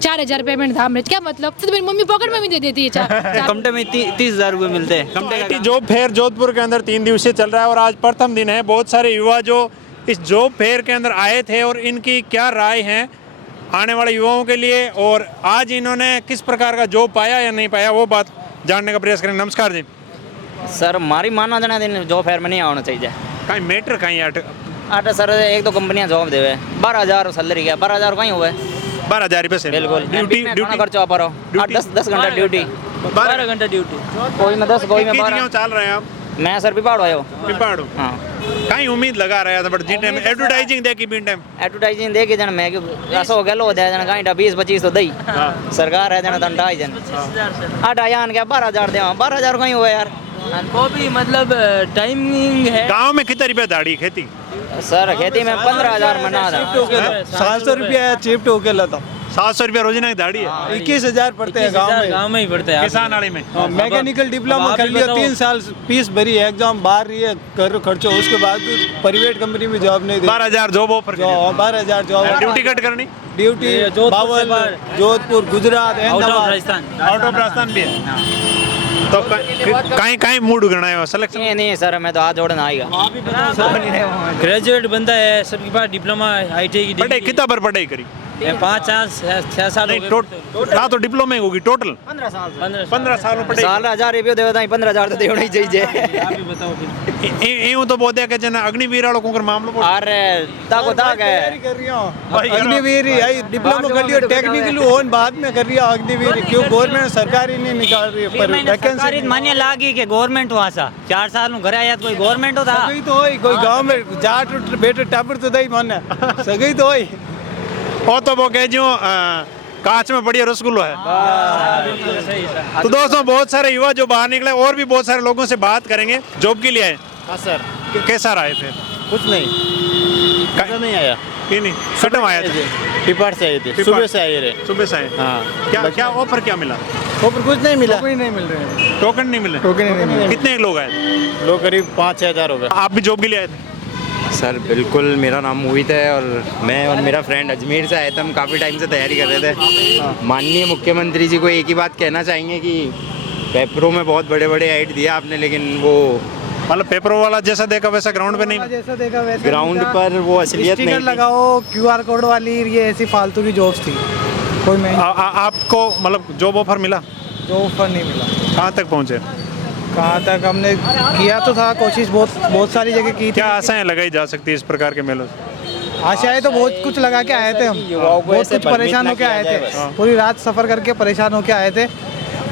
4,000 payment था हमने, क्या मतलब? तो मेरी मम्मी पॉकेट में भी दे देती है। कमटे में 30,000 रुपए मिलते हैं। कमटे का जॉब फेयर जोधपुर के अंदर 3 दिवसीय चल रहा है और आज प्रथम दिन है। बहुत सारे युवा जो इस जॉब फेयर के अंदर आए थे और इनकी क्या राय है आने वाले युवाओं के लिए, और आज इन्होंने किस प्रकार का जॉब पाया या नहीं पाया, वो बात जानने का प्रयास करेंगे। नमस्कार जी। सर मारी मानना देना दिन जॉब फेयर में नहीं आना चाहिए। कहीं मैटर कहीं आटा सर एक तो कंपनियां जॉब देवे 12,000 सैलरी क्या 12,000 कहीं हुए 12,000 रुपये से बिल्कुल ड्यूटी खर्चा पर 10 घंटा ड्यूटी 12 घंटा ड्यूटी कोई में 10 कोई में 12 चल रहे हैं आप? मैं सर पिपाड़ आयो पिपाड़ू हाँ कहीं उम्मीद लगा रहा था बट जी टाइम एडवर्टाइजिंग देखी बीन टाइम एडवर्टाइजिंग दे के जन मैं ऐसा गलो हो जाए जन गाइटा 20-25 तो दई सरकार है जन तन 2.5 जन 8 आयान क्या 12,000 दे 12,000 कहीं हुए यार वो भी मतलब टाइमिंग है। गांव में कितने रुपए दाढ़ी खेती? सर खेती में 15,000 मना था 700 रुपया चिप टोके लेता 700 रुपया रोजाना की दाढ़ी है। 21,000 पड़ते हैं गाँव में ही पड़ते हैं। किसान वाली में मैकेनिकल डिप्लोमा कर लिया 3 साल फीस भरी एग्जाम बाहर रही है कर खर्चो उसके बाद प्राइवेट कंपनी में जॉब नहीं दी 12,000 job offer 12,000 job duty cut करनी duty Bawal Jodhpur Gujarat Ahmedabad Rajasthan out of Rajasthan भी है। तो कहीं कहीं मूड उगना है सिलेक्शन नहीं सर मैं तो हाथ जोड़ना आएगा ग्रेजुएट बंदा है सबके पास डिप्लोमा ITI की पढ़ाई कितना बार पढ़ाई करी? 5-6 साल नहीं टोटल तो डिप्लोमा ही होगी टोटल 15 साल में पढ़ाई। साल 1,000 रुपये देवे 15,000 तो देना ही चाहिए आप ही बताओ फिर। यूं तो बोलते हैं कि जन अग्निवीर वालों को मामलों को अरे ताको ताक है कर रही हूँ अग्निवीर डिप्लोमा कर लिया टेक्निकल ओन बाद में कर रही अग्निवीर क्यों गवर्नमेंट सरकारी नहीं निकाल रही है पर वैकेंसी मान्य लागी के गवर्नमेंट हुआ सा 4 साल में घर आया कोई गवर्नमेंट होता सगई तो होई कोई गांव में जाट बेटे टाबर तो दई माने सगई तो होई और तो वो कह जो कांच में बढ़िया रसगुल्ला है। तो दोस्तों बहुत सारे युवा जो बाहर निकले और भी बहुत सारे लोगों से बात करेंगे। जॉब के लिए आए? हाँ सर कैसा रहे थे? कुछ नहीं नहीं आया ये नहीं खत्म आया था पिपाड़ से आए थे सुबह से आए रे सुबह से आए। हाँ क्या क्या ऑफर क्या मिला? ऊपर कुछ नहीं मिला कोई नहीं मिल रहे टोकन नहीं मिले? टोकन नहीं मिले कितने लोग आए? लोग करीब 5-6 हज़ार हो गए। आप भी जॉब के लिए आए थे? सर बिल्कुल मेरा नाम मोहित है और मैं और मेरा फ्रेंड अजमेर से आए थे। हम काफ़ी टाइम से तैयारी कर रहे थे। माननीय मुख्यमंत्री जी को एक ही बात कहना चाहेंगे कि पेपरों में बहुत बड़े बड़े ऐड दिया आपने लेकिन वो मतलब पेपरों वाला जैसा देखा वैसा ग्राउंड पे नहीं? जैसा देखा वैसा ग्राउंड पर वो असलियत नहीं थी। लगाओ QR कोड वाली ये ऐसी फालतू की जॉब्स थी कोई मैं आपको मतलब जॉब ऑफर मिला? जो ऑफर नहीं मिला। कहाँ तक पहुँचे? कहाँ तक हमने किया तो था कोशिश बहुत सारी जगह की थी। क्या आशाएं लगाई जा सकती है इस प्रकार के मेलों से? आशाएं तो बहुत कुछ लगा के आए थे हम बहुत कुछ परेशान होके आए थे पूरी रात सफ़र करके परेशान होके आए थे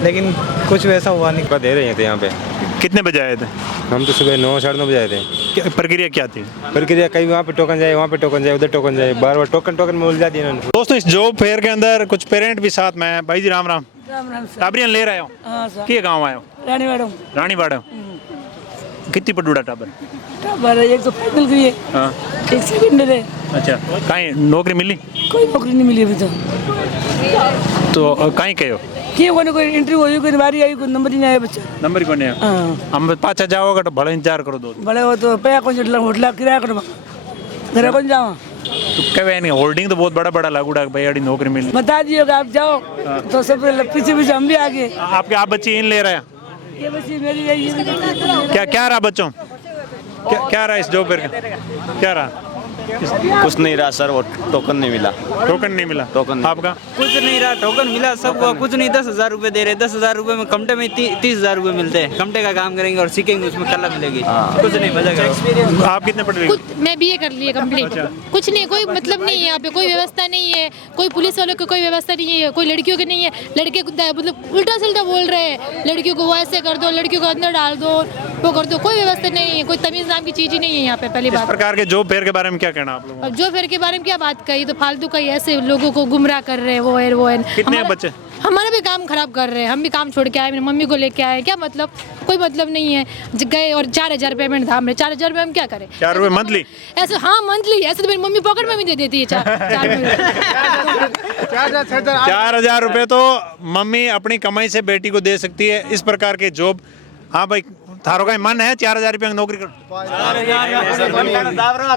लेकिन कुछ वैसा हुआ नहीं। दे रहे थे यहाँ पे। कितने बजे आए थे? हम तो सुबह 9-9:30 बजे आए थे। प्रक्रिया क्या थी? प्रक्रिया कहीं वहाँ पे टोकन जाए वहाँ पे टोकन जाए उधर टोकन जाए बार बार टोकन में उलझा दिया इन्होंने। दोस्तों इस जॉब फेयर के अंदर कुछ पेरेंट भी साथ में है। भाई जी राम राम। टाबरियन ले रहे हो? किए गाँव आए हो? रानी बाड़ो। कितनी पडूड़ा टाबर? एक तो फाइनल की है हाँ एक सेकंडरी है। अच्छा कहीं नौकरी मिली? कोई नौकरी नहीं मिली अभी तो कहीं कहे हो? कोई इंटरव्यू हुई कोई बारी आई कोई नंबर ही नहीं आया बच्चा नंबर को नहीं? हाँ हम पाछा जाओगे तो बड़ा इंतजार करो दो बड़े हो तो पैसा कौन होटल किराया करो घर कौन जाओ तो कहे नहीं होल्डिंग तो बहुत बड़ा बड़ा लागूड़ा भाई अड़ी नौकरी मिली। बता दिए आप जाओ तो सब पीछे पीछे हम भी आगे आपके आप बच्चे इन ले रहे हैं? ये बच्ची मेरी है क्या क्या रहा बच्चों? क्या रहा इस जॉब फेयर का? क्या रहा? कुछ नहीं रहा सर वो टोकन नहीं मिला। टोकन नहीं मिला? टोकन आपका? कुछ नहीं रहा टोकन मिला सबको कुछ नहीं 10,000 रुपए दे रहे 10,000 रुपए में कमटे में 30,000 रुपए मिलते हैं। कमटे का काम करेंगे और सीखेंगे उसमें कला मिलेगी कुछ नहीं मजा करो। आप कितने पढ़ रहे? मैं BA कर लिए कंप्लीट। कुछ नहीं कोई मतलब नहीं है यहाँ पे कोई व्यवस्था नहीं है कोई पुलिस वालों की कोई व्यवस्था नहीं है कोई लड़कियों की नहीं है। लड़के मतलब उल्टा सीधा बोल रहे हैं लड़कियों को वो ऐसे कर दो लड़कियों को अंदर डाल दो वो कर दो कोई व्यवस्था नहीं है कोई तमीज़ नाम की चीज़ ही नहीं है यहाँ पे। पहली इस बात प्रकार के जॉब फेयर के बारे में क्या कहना आप लोगों? अब जॉब फेयर के बारे में क्या बात कही तो फालतू का ही ऐसे लोगों को गुमराह कर रहे हैं वो है कितने बच्चे? हमारा भी काम खराब कर रहे हैं। हम भी काम छोड़ के आए मेरी मम्मी को लेके आए क्या मतलब कोई मतलब नहीं है गए और 4,000 पेमेंट था हमने 4,000 रुपये हम क्या करें? 4 रुपये मंथली? ऐसे हाँ मंथली ऐसे तो मेरी मम्मी पॉकेट में भी दे देती है 4,000 रुपये तो मम्मी अपनी कमाई से बेटी को दे सकती है। इस प्रकार के जॉब। हाँ भाई थारो का मन है 4,000 रुपये नौकरी कर?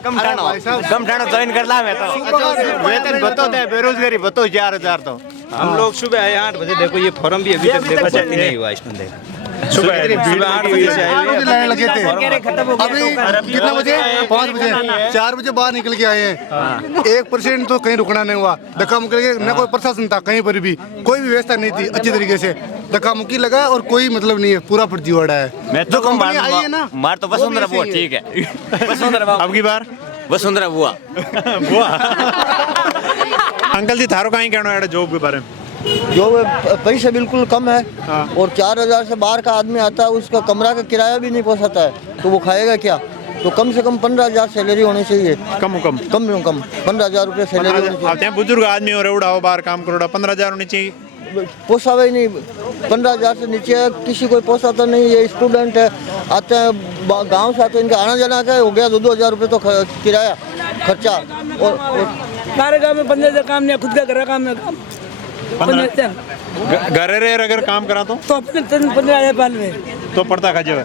कम ठाणो ज्वाइन कर ला मैं तो वेतन बतो दे बेरोजगारी बतो 4,000 तो हम लोग सुबह आए 8 बजे, देखो ये फॉर्म भी अभी तक देखो भर्ती नहीं हुआ इसमें। देखो सुबह 8 बजे से आए हुए हैं। लाइन लगे थे अभी कितना बजे 5 बजे 4 बजे बाहर निकल के आए हैं। 1% तो कहीं रुकना नहीं हुआ, धक्का मुक्की लगे, न कोई प्रशासन था कहीं पर भी, कोई भी व्यवस्था नहीं थी अच्छी तरीके से, धक्का मुक्की लगा और कोई मतलब नहीं है, पूरा फर्जीवाड़ा है। जो कंपनी आई है ना मार तो वसुंधरा बुआ ठीक है। वसुंधरा अब की बार वसुंधरा बुआ बुआ अंकल जी थारो कहीं कहना है जॉब के बारे में? जो पैसे बिल्कुल कम है और 4000 से बाहर का आदमी आता है, उसका कमरा का किराया भी नहीं पहुंचाता है, तो वो खाएगा क्या? तो कम से कम 15,000 सैलरी होनी चाहिए। कम 15,000 रुपये सैलरी होनी चाहिए। आप बुजुर्ग आदमी हो रहे, उड़ाओ बाहर काम करो, 15,000 होनी चाहिए। पोसावे ही नहीं, 15,000 से नीचे किसी को पोसाता नहीं। ये स्टूडेंट है, आते हैं गांव से, आते हैं, इनका आना जाना का हो गया 2-2 हज़ार रुपये तो किराया खर्चा। और हमारे गाँव में 15,000 काम नहीं, खुद का घर काम में काम 15,000 घर अगर काम करा तो 15,000 पाल में तो पड़ता खर्चे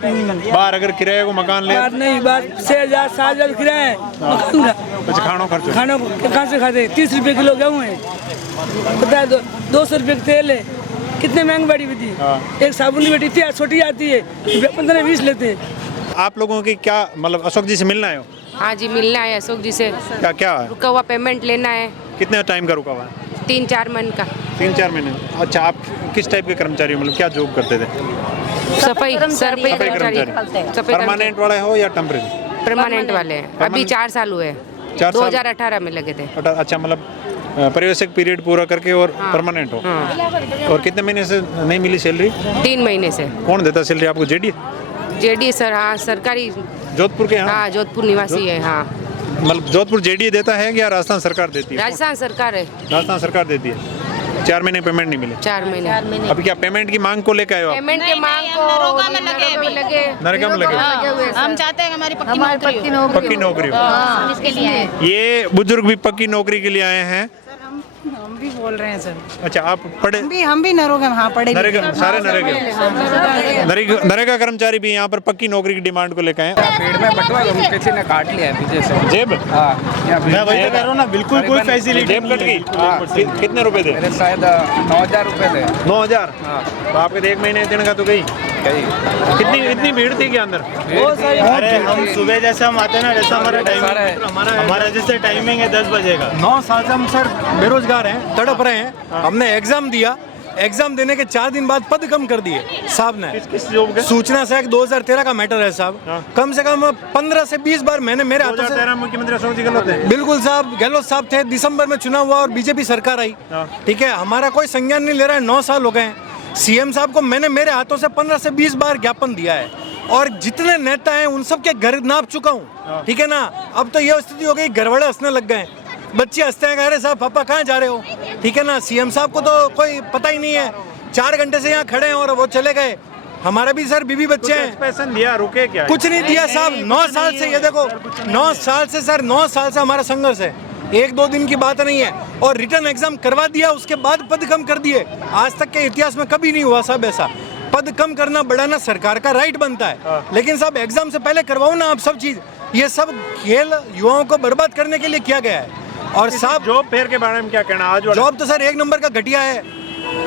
बाहर अगर किराए को मकान ले नहीं, बात 6,000 7,000 किराया है मकान का। कुछ खानो खर्च खाना कहाँ से खाते? 30 रुपए किलो गेहूँ है, पता है 200 रुपये तेल है, कितने महंगी बढ़ी हुई थी। एक साबुन की बेटी थी छोटी आती है, 15-20 लेते हैं। आप लोगों की क्या मतलब अशोक जी से मिलना है? हाँ जी, मिलना है अशोक जी से। क्या है? रुका हुआ पेमेंट लेना है। कितने टाइम का रुका हुआ है? 3-4 महीने का। 3-4 महीने। अच्छा, आप किस टाइप के कर्मचारी हो, मतलब क्या जॉब करते थे? सफाई कर्मचारी। परमानेंट वाले हो या टेम्परेरी? परमानेंट वाले हैं। अभी 4 साल हुए हैं, 2018 में लगे थे। अच्छा, मतलब पर्यवेक्षक पीरियड पूरा करके और परमानेंट हो। और कितने महीने से नहीं मिली सैलरी? 3 महीने से। कौन देता सैलरी आपको? JD sir? हाँ, सरकारी। जोधपुर के? हाँ, जोधपुर निवासी है। हाँ, मतलब जोधपुर जेडी देता है या राजस्थान सरकार देती है? राजस्थान सरकार है। राजस्थान सरकार देती है। 4 महीने पेमेंट नहीं मिले? 4 महीने। अभी क्या पेमेंट की मांग को लेकर आए हो? पेमेंट की मांग को नरेगा में लगे। नरेगा में लगे। हम चाहते हैं हमारी पक्की नौकरी हो। इसके लिए ये बुजुर्ग भी पक्की नौकरी के लिए आए हैं। हम भी बोल रहे हैं सर। अच्छा, आप पढ़े? हम भी नरेगा, हाँ पढ़े। सारे नरेगा कर्मचारी भी यहाँ पर पक्की नौकरी की डिमांड को लेकर आए। पेड़ में बटवा किसी ने काट लिया है पीछे से। जेब? मैं वही तो कह रहा हूँ ना, बिल्कुल कोई फैसिलिटी। जेब कट गई? कितने रुपए थे? मेरे शायद 9,000 रुपये थे। 9,000? तो आपके 1 महीने देने का तो गई। इतनी भीड़ थी क्या अंदर? अरे हम सुबह जैसे हम आते हैं ना, जैसा हमारा जैसे टाइमिंग है 10 बजे का। 9 साल से हम सर बेरोजगार हैं, तड़प रहे हैं। हमने एग्जाम दिया, एग्जाम देने के 4 दिन बाद पद कम कर दिए साहब ने। किस जॉब के? सूचना से 2013 का मैटर है साहब। कम से कम 15 से 20 बार मैंने मेरे हाथों से। मुख्यमंत्री अशोक जी गहलोत है? बिल्कुल साहब, गहलोत साहब थे। दिसंबर में चुनाव हुआ और बीजेपी सरकार आई। ठीक है, हमारा कोई संज्ञान नहीं ले रहा है। 9 साल हो गए हैं। सीएम साहब को मैंने मेरे हाथों से 15 से 20 बार ज्ञापन दिया है और जितने नेता हैं उन सब के घर नाप चुका हूँ। ठीक है ना, अब तो ये स्थिति हो गई, घर वाले हंसने लग गए। बच्चे हंसते हैं, कह रहे साहब पापा कहाँ जा रहे हो? ठीक है ना, सीएम साहब को तो कोई पता ही नहीं है। 4 घंटे से यहाँ खड़े हैं और वो चले गए। हमारा भी सर बीवी बच्चे हैं। पैसा दिया, रुके क्या? कुछ नहीं दिया साहब। 9 साल से, ये देखो 9 साल से सर, 9 साल से हमारा संघर्ष है। 1-2 दिन की बात नहीं है। और रिटर्न एग्जाम करवा दिया, उसके बाद पद कम कर दिए। आज तक के इतिहास में कभी नहीं हुआ साहब ऐसा। पद कम करना बढ़ाना सरकार का राइट बनता है, लेकिन साहब एग्जाम से पहले करवाओ ना आप सब चीज। ये सब खेल युवाओं को बर्बाद करने के लिए किया गया है। और साहब जॉब फेयर के बारे में क्या कहना? आज जॉब तो सर 1 नंबर का घटिया है।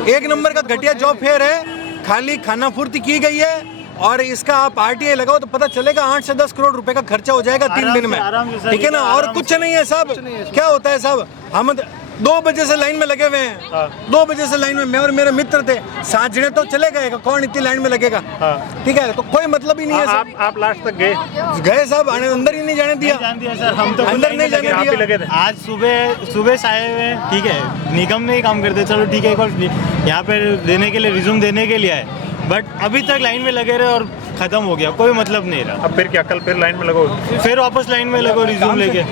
1 नंबर का घटिया जॉब फेयर है। खाली खाना फूर्ती की गई है और इसका आप RTI लगाओ तो पता चलेगा 8 से 10 करोड़ रुपए का खर्चा हो जाएगा 3 दिन में। ठीक है ना, और कुछ नहीं है साहब। क्या होता है साहब, हम 2 बजे से लाइन में लगे हुए हैं। 2 बजे से लाइन में मैं और मेरे मित्र थे। 7 जने तो चले गए, कौन इतनी लाइन में लगेगा? ठीक है, तो कोई मतलब ही नहीं है। आप लास्ट तक गए साहब, अंदर ही नहीं जाने दिया सर। हम तो अंदर नहीं जाने दिया। आज सुबह से आए हुए हैं। ठीक है, निगम में ही काम करते, चलो ठीक है, एक बार यहाँ पे देने के लिए, रिज्यूम देने के लिए आए, बट अभी तक लाइन में लगे रहे और खत्म हो गया, कोई मतलब नहीं रहा। अब फिर क्या, कल फिर लाइन में लगो? फिर वापस लाइन में लगो रिज्यूम लेके।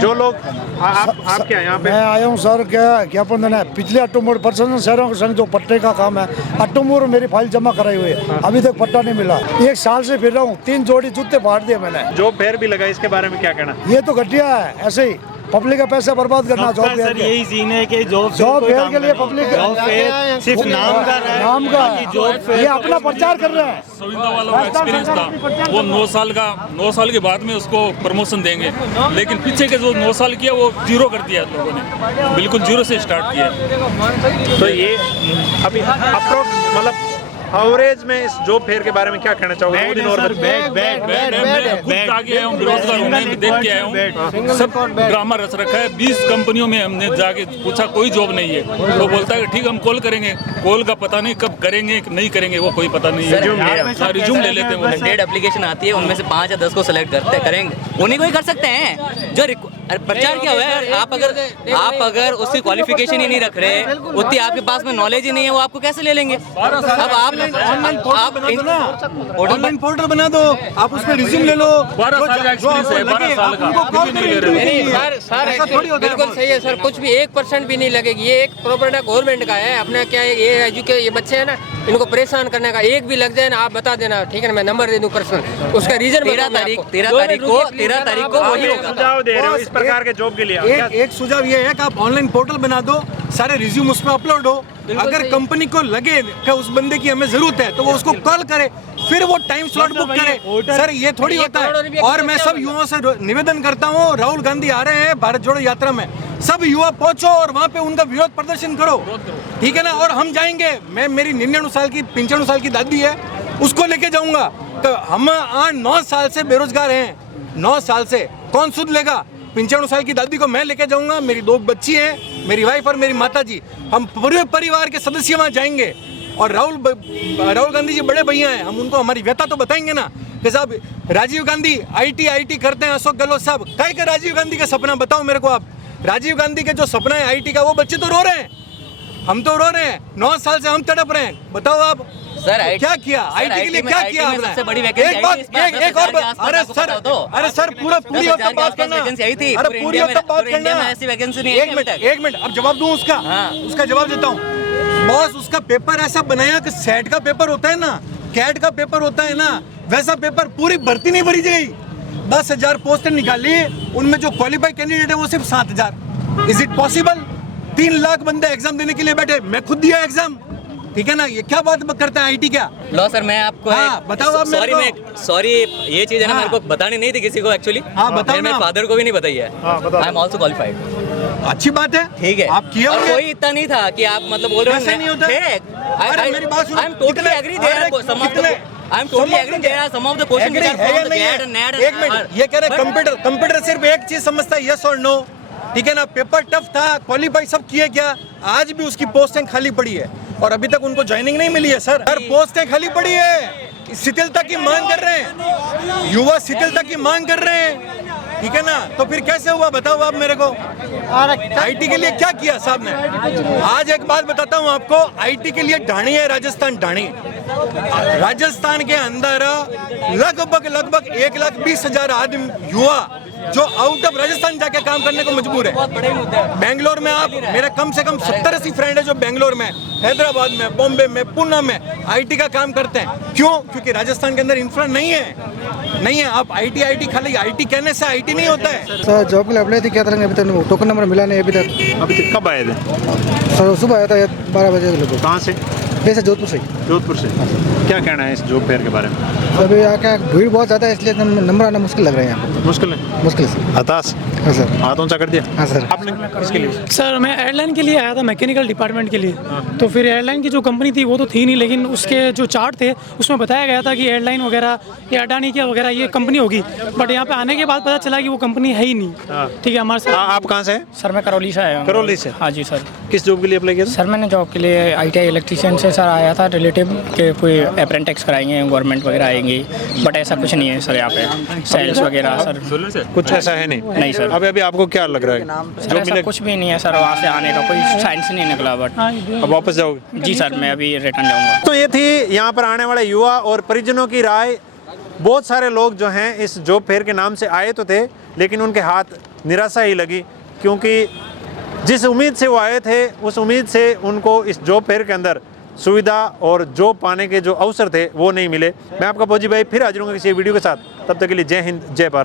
जो लोग आप क्या यहाँ पे? मैं आया हूँ सर, क्या ज्ञापन देना है। पिछले ऑटोमोबाइल पर्सनल शहरों के संग जो पट्टे का काम है, ऑटोमोबाइल मेरी फाइल जमा कराई हुई है, अभी तक पट्टा नहीं मिला। 1 साल से फिर रहा हूँ, 3 जोड़ी जूते फाड़ दिए मैंने। जो फेयर भी लगा, इसके बारे में क्या कहना? ये तो घटिया है। ऐसे ही पब्लिक का पैसा बर्बाद करना जॉब फेयर सर यही सीन है कि जॉब फेयर के लिए पब्लिक जॉब फेयर सिर्फ नाम का नाम का ये अपना प्रचार कर रहे हैं। सुविधा वालों का एक्सपीरियंस था वो 9 साल के बाद में उसको प्रमोशन देंगे, लेकिन पीछे के जो 9 साल किया वो जीरो कर दिया लोगों ने, बिल्कुल जीरो से स्टार्ट किया। तो ये अभी अप्रोक्स मतलब एवरेज में इस जॉब फेयर के बारे में क्या कहना चाहोगे? 2 दिन और मैं खुद आगे आया हूँ, बेरोजगार हूँ, मैं देख के आया हूँ, सब ड्रामा रच रखा है। 20 कंपनियों में हमने जाके पूछा कोई जॉब नहीं है, तो बोलता है ठीक हम कॉल करेंगे, कॉल का पता नहीं कब करेंगे नहीं करेंगे, वो कोई पता नहीं है। रिज्यूम ले लेते हैं, 100 एप्लीकेशन आती है, उनमें से 5 या 10 को सेलेक्ट करते करेंगे, उन्हीं को ही कर सकते हैं। जो प्रचार क्या हुआ है, आप अगर उसकी क्वालिफिकेशन ही नहीं रख रहे, उतनी आपके पास में नॉलेज ही नहीं है, वो आपको कैसे ले लेंगे? अब आप ऑनलाइन पोर्टल बना दो, आप उसमें रिज्यूम ले लो। 12 साल का एक्सपीरियंस है, 12 साल का सर बिल्कुल सही है सर, कुछ भी 1% भी नहीं लगेगी। ये एक प्रॉपर्टी गवर्नमेंट का है, अपना क्या है ये बच्चे हैं ना, इनको परेशान करने का एक भी लग जाए ना, आप बता देना, ठीक है ना, मैं नंबर दे दूं पर्सनल, उसका रीजन 13 तारीख को वही होगा। सुझाव दे रहे हो इस प्रकार के जॉब के लिए? एक सुझाव ये है कि आप ऑनलाइन पोर्टल बना दो, सारे रिज्यूम उसमें अपलोड हो, अगर कंपनी को लगे कि उस बंदे की हमें जरूरत है तो वो उसको कॉल करे, फिर वो टाइम स्लॉट बुक करे। सर ये थोड़ी होता है। और मैं सब युवाओं से निवेदन करता हूँ, राहुल गांधी आ रहे हैं भारत जोड़ो यात्रा में, सब युवा पहुंचो और वहाँ पे उनका विरोध प्रदर्शन करो, ठीक है ना। और हम जाएंगे, मैं मेरी 99 साल की 95 साल की दादी है, उसको लेके जाऊंगा। तो हम 8-9 साल से बेरोजगार हैं, 9 साल से, कौन सुध लेगा? 95 साल की दादी को मैं लेके जाऊंगा, मेरी 2 बच्ची हैं, मेरी वाइफ और मेरी माता जी, हम पूरे परिवार के सदस्य वहाँ जाएंगे। और राहुल गांधी जी बड़े भैया हैं, हम उनको हमारी व्यथा तो बताएंगे ना कि साहब राजीव गांधी आईटी करते हैं, अशोक गहलोत साहब कहे कि राजीव गांधी का सपना बताओ मेरे को आप। राजीव गांधी के जो सपना है आईटी का, वो बच्चे तो रो रहे हैं, हम तो रो रहे हैं, 9 साल से हम तड़प रहे हैं। बताओ आप सर क्या किया आईटी के लिए, क्या किया आपने? सबसे बड़ी वैकेंसी एक बात, एक और बात, अरे सर पूरी होता बात करना, अरे पूरी होता बात करना, ऐसी वैकेंसी नहीं है। एक मिनट अब जवाब दूं उसका, उसका जवाब देता हूँ। बॉस उसका पेपर ऐसा बनाया कि सेट का पेपर होता है ना, कैट का पेपर होता है ना, वैसा पेपर, पूरी भर्ती नहीं भरी गई। 10,000 पोस्टें निकाली, उनमें जो क्वालिफाइड कैंडिडेट है वो सिर्फ 7,000। Is it possible? 3 लाख बंदे एग्जाम देने के लिए बैठे, मैं खुद दिया एग्जाम, ठीक है ना। ये क्या बात करता है आईटी क्या? लो सर मैं आपको बताओ आप मेरे को। सॉरी ये चीज है ना, मेरे को बतानी नहीं थी किसी को एक्चुअली। बताओ, मेरे फादर को भी नहीं बताई है। I am also qualified. अच्छी बात है, ठीक है, आप किया और कोई इतना नहीं था कि आप मतलब बोल रहे हो नहीं होता है। अरे मेरी बात सुनो, I am totally agree there, I am totally agree there, some of the question which are from the GATE and NET. एक मिनट, ये कह रहे कंप्यूटर सिर्फ एक चीज समझता है, यस और नो, ठीक है ना। पेपर टफ था, क्वालिफाई सब किए क्या, आज भी उसकी पोस्टें खाली पड़ी है और अभी तक उनको ज्वाइनिंग नहीं मिली है। सर पोस्टें खाली पड़ी है, शिथिलता की मांग कर रहे हैं युवा, शिथिलता की मांग कर रहे हैं, ठीक है ना। तो फिर कैसे हुआ बताओ आप मेरे को? आईटी के लिए क्या किया साहब ने? आज एक बात बताता हूँ आपको, आईटी के लिए ढाणी है राजस्थान, ढाणी। राजस्थान के अंदर लगभग 1,20,000 आदमी युवा जो आउट ऑफ राजस्थान जाके काम करने को मजबूर है। बेंगलोर में आप, मेरा कम से कम 70-80 फ्रेंड है जो बेंगलोर में, हैदराबाद में, बॉम्बे में, पुणे में आईटी का काम करते हैं। क्यों? क्योंकि राजस्थान के अंदर इंफ्रा नहीं है। आप आईटी खाली आईटी कहने से आईटी नहीं होता है। सर जॉब के लिए अप्लाई किया था, अभी तक टोकन नंबर मिला नहीं अभी तक। कब आए थे? सर सुबह आया था 12 बजे। कहाँ से? वैसे जोधपुर से। क्या कहना है इस जॉब फेयर के बारे में? अभी यहाँ क्या भीड़ बहुत ज़्यादा है, इसलिए नंबर आना मुश्किल लग रहा है यहाँ पर। मुश्किल से हताश? हाँ सर। हाथों सा कर दिया? हाँ सर। आपने किसके लिए? सर मैं एयरलाइन के लिए आया था, मैकेनिकल डिपार्टमेंट के लिए। तो फिर एयरलाइन की जो कंपनी थी वो तो थी नहीं, लेकिन उसके जो चार्ट थे उसमें बताया गया था कि एयरलाइन वगैरह या अडानी क्या वगैरह ये कंपनी होगी, बट यहाँ पे आने के बाद पता चला कि वो कंपनी है ही नहीं। ठीक है हमारे साथ। आप कहाँ से हैं? सर मैं करौली से आया हूँ। करौली से? हाँ जी सर। किस जॉब के लिए अप्लाई किया था? सर मैंने जॉब के लिए ITI इलेक्ट्रीशियन से सर आया था, रिलेटिव के कोई अप्रेंटिस कराएंगे, गवर्नमेंट वगैरह आएंगी, बट ऐसा कुछ नहीं है सर यहाँ पे, सेल्स वगैरह सर कुछ ऐसा है नहीं सर। अभी आपको क्या लग रहा है? सर ऐसा कुछ भी नहीं है सर, वहाँ से आने का कोई साइंस नहीं निकला, बट अब वापस जाओगे? जी सर मैं अभी रिटर्न जाऊँगा। तो ये थी यहाँ पर आने वाले युवा और परिजनों की राय। बहुत सारे लोग जो हैं इस जॉब फेयर के नाम से आए तो थे, लेकिन उनके हाथ निराशा ही लगी, क्योंकि जिस उम्मीद से वो आए थे उस उम्मीद से उनको इस जॉब फेयर के अंदर सुविधा और जॉब पाने के जो अवसर थे वो नहीं मिले। मैं आपका फौजी भाई फिर हाजिर हूँगा किसी वीडियो के साथ, तब तक के लिए जय हिंद, जय भारत।